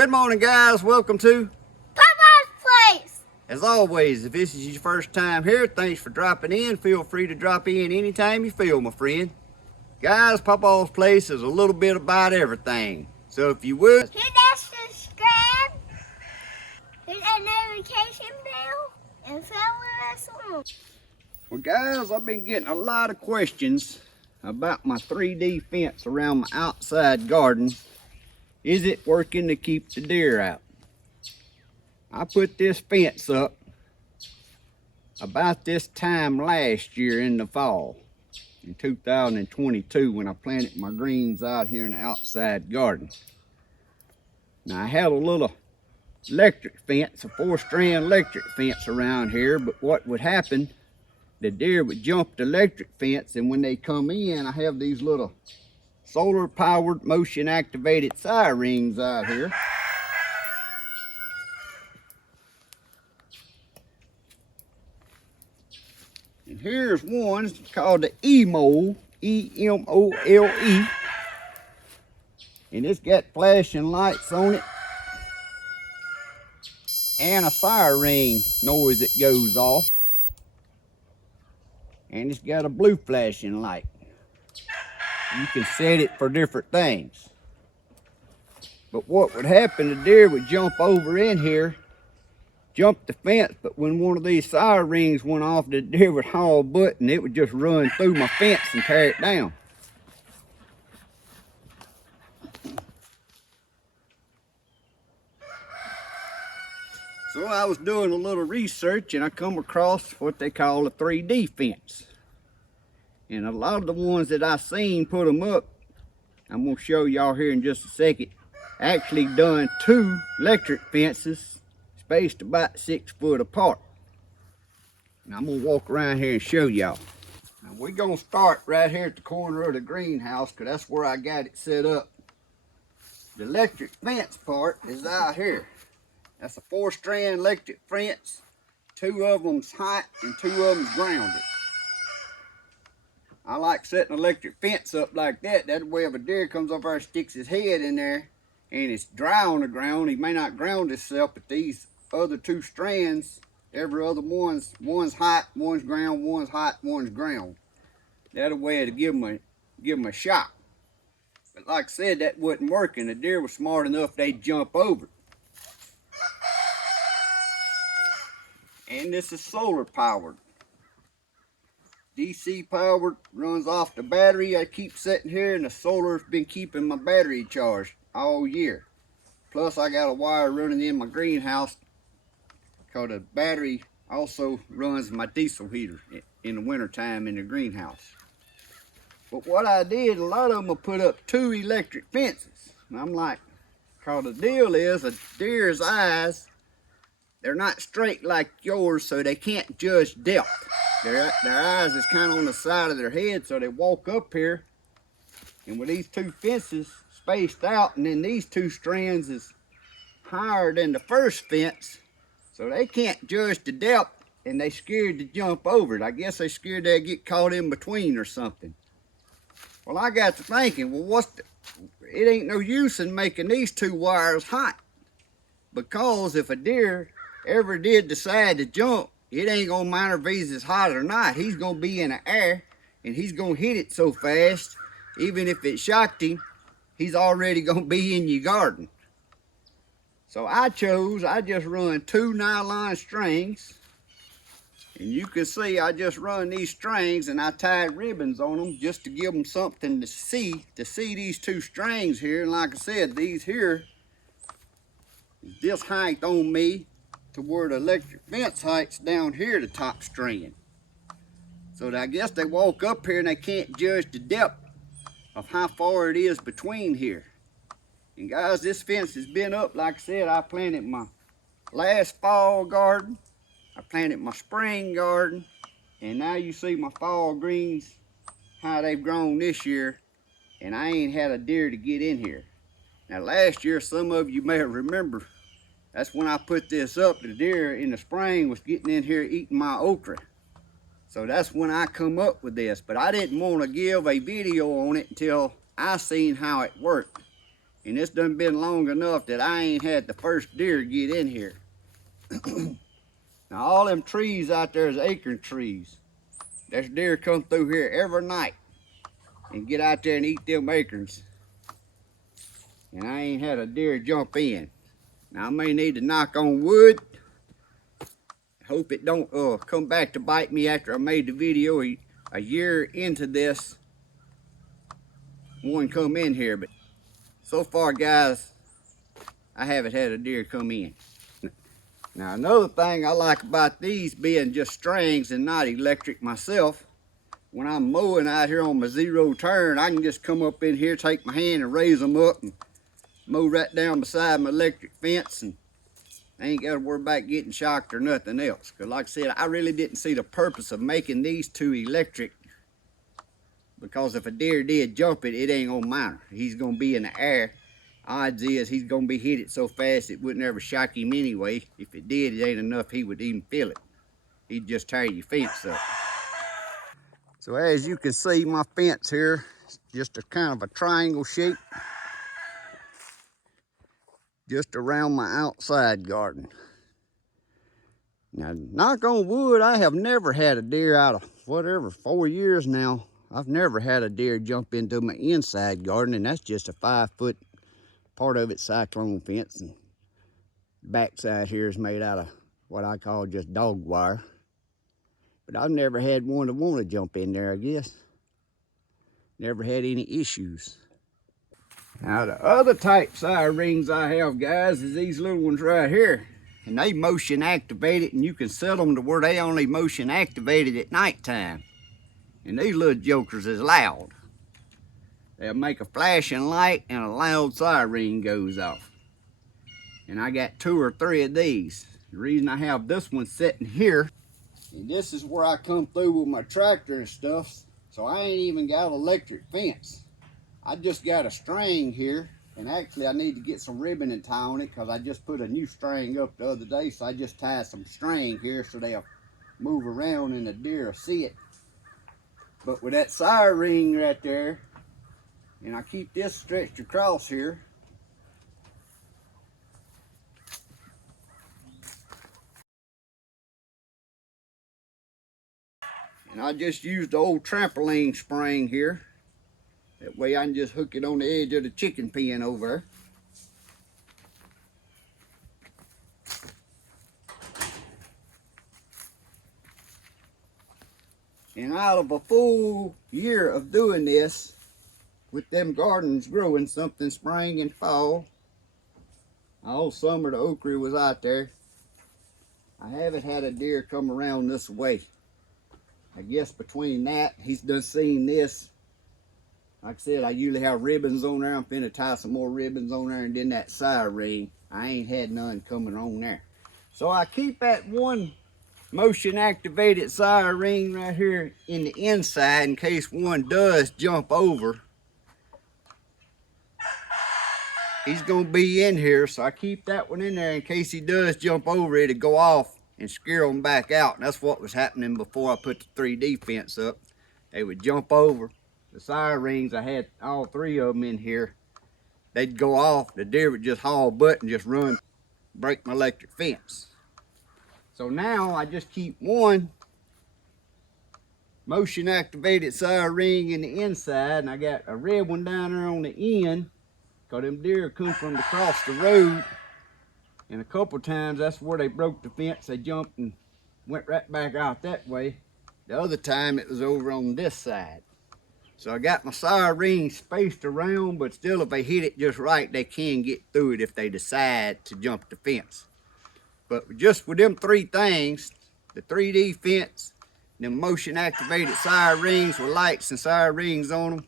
Good morning, guys. Welcome to Papaw's place. As always, if this is your first time here, thanks for dropping in. Feel free to drop in anytime you feel, my friend. Guys, Papaw's place is a little bit about everything. So if you would, hit that subscribe, hit that notification bell, and follow us on. Well, guys, I've been getting a lot of questions about my 3D fence around my outside garden. Is it working to keep the deer out? I put this fence up about this time last year in the fall, in 2022, when I planted my greens out here in the outside garden. Now I had a little electric fence, a 4-strand electric fence around here, but what would happen, the deer would jump the electric fence, and when they come in, I have these little solar powered motion activated sirens out here. And here's one called the E-Mole, E-M-O-L-E. And it's got flashing lights on it and a siren noise that goes off. And it's got a blue flashing light. You can set it for different things. But what would happen, the deer would jump over in here, jump the fence, but when one of these sirens went off, the deer would haul butt and it would just run through my fence and tear it down. So I was doing a little research and I come across what they call a 3D fence. And a lot of the ones that I seen put them up, I'm gonna show y'all here in just a second, actually done 2 electric fences spaced about 6 foot apart. And I'm gonna walk around here and show y'all. Now we're gonna start right here at the corner of the greenhouse, because that's where I got it set up. The electric fence part is out here. That's a 4-strand electric fence. 2 of them's hot and 2 of them's grounded. I like setting an electric fence up like that. That way if a deer comes over and sticks his head in there and it's dry on the ground, he may not ground himself, but these other 2 strands, every other one's hot, one's ground, one's hot, one's ground. That way to give them a shot. But like I said, that wasn't working. The deer was smart enough they'd jump over it. And this is solar powered. DC powered, runs off the battery. I keep sitting here and the solar's been keeping my battery charged all year. Plus I got a wire running in my greenhouse because the battery also runs my diesel heater in the winter time in the greenhouse. But what I did, a lot of them will put up 2 electric fences. And I'm like, because the deal is a deer's eyes, they're not straight like yours, so they can't judge depth. Their eyes is kind of on the side of their head, so they walk up here, and with these 2 fences spaced out, and then these 2 strands is higher than the first fence, so they can't judge the depth, and they scared to jump over it. I guess they scared they'd get caught in between or something. Well, I got to thinking, well, it ain't no use in making these 2 wires hot, because if a deer ever did decide to jump, it ain't gonna matter if he's hot or not. He's gonna be in the air and he's gonna hit it so fast, even if it shocked him, he's already gonna be in your garden. So I just run 2 nylon strings, and you can see I just run these strings and I tied ribbons on them just to give them something to see these 2 strings here. And like I said, these here, this height on me to where the electric fence height's down here, the top strand. So I guess they walk up here and they can't judge the depth of how far it is between here. And guys, this fence has been up, like I said, I planted my last fall garden, I planted my spring garden, and now you see my fall greens, how they've grown this year, and I ain't had a deer to get in here. Now last year, some of you may remember, that's when I put this up. The deer in the spring was getting in here eating my okra. So that's when I come up with this. But I didn't want to give a video on it until I seen how it worked. And it's done been long enough that I ain't had the first deer get in here. Now all them trees out there is acorn trees. There's deer come through here every night and get out there and eat them acorns. And I ain't had a deer jump in. Now I may need to knock on wood. Hope it don't come back to bite me after I made the video a year into this. One come in here, but so far guys, I haven't had a deer come in. Now another thing I like about these being just strings and not electric myself, when I'm mowing out here on my zero turn, I can just come up in here, take my hand and raise them up and mow right down beside my electric fence, and I ain't got to worry about getting shocked or nothing else. Because like I said, I really didn't see the purpose of making these two electric, because if a deer did jump it, it ain't gonna matter. He's gonna be in the air. Odds is he's gonna be hit it so fast it wouldn't ever shock him anyway. If it did, it ain't enough he would even feel it. He'd just tear your fence up. So as you can see, my fence here is just a kind of a triangle shape, just around my outside garden. Now, knock on wood, I have never had a deer out of whatever, 4 years now. I've never had a deer jump into my inside garden, and that's just a 5-foot, part of it cyclone fence, and the backside here is made out of what I call just dog wire. But I've never had one to want to jump in there, I guess. Never had any issues. Now the other type sire rings I have, guys, is these little ones right here. And they motion activated, and you can set them to where they only motion activated at nighttime. And these little jokers is loud. They'll make a flashing light and a loud siren goes off. And I got 2 or 3 of these. The reason I have this one sitting here, and this is where I come through with my tractor and stuff, so I ain't even got electric fence. I just got a string here, and actually I need to get some ribbon and tie on it because I just put a new string up the other day, so I just tied some string here so they'll move around and the deer will see it. But with that sire ring right there, and I keep this stretched across here, and I just used the old trampoline spring here. That way I can just hook it on the edge of the chicken pen over there. And out of a full year of doing this, with them gardens growing something spring and fall, all summer the okra was out there, I haven't had a deer come around this way. I guess between that, he's done seen this. Like I said, I usually have ribbons on there. I'm finna tie some more ribbons on there, and then that sire ring, I ain't had none coming on there. So I keep that one motion activated sire ring right here in the inside in case one does jump over. He's gonna be in here, so I keep that one in there in case he does jump over, it'll go off and scare them back out. And that's what was happening before I put the 3D fence up. They would jump over. The sire rings, I had all 3 of them in here. They'd go off, the deer would just haul butt and just run, break my electric fence. So now I just keep one motion activated sire ring in the inside, and I got a red one down there on the end, because them deer come from across the road, and a couple times that's where they broke the fence. They jumped and went right back out that way. The other time it was over on this side. So I got my sire ring spaced around, but still if they hit it just right, they can get through it if they decide to jump the fence. But just with them 3 things, the 3D fence, them motion activated sire rings with lights and sire rings on them,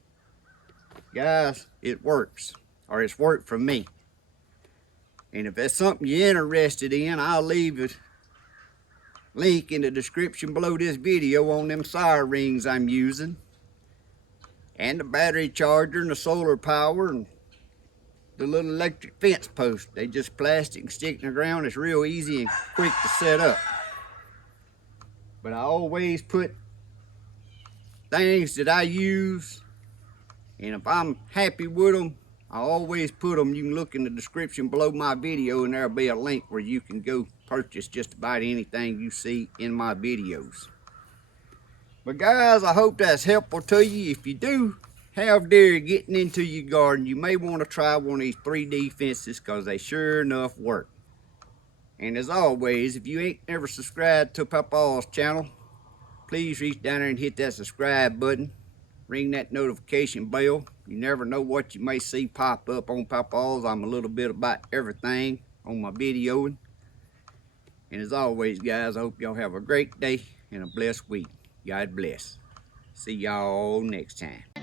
guys, it works. Or it's worked for me. And if that's something you're interested in, I'll leave a link in the description below this video on them sire rings I'm using. And the battery charger and the solar power and the little electric fence post. They just plastic and stick in the ground. It's real easy and quick to set up. But I always put things that I use, and if I'm happy with them, I always put them, you can look in the description below my video and there'll be a link where you can go purchase just about anything you see in my videos. But guys, I hope that's helpful to you. If you do have deer getting into your garden, you may want to try one of these 3D fences because they sure enough work. And as always, if you ain't never subscribed to Papaw's channel, please reach down there and hit that subscribe button. Ring that notification bell. You never know what you may see pop up on Papaw's. I'm a little bit about everything on my videoing. And as always, guys, I hope y'all have a great day and a blessed week. God bless. See y'all next time.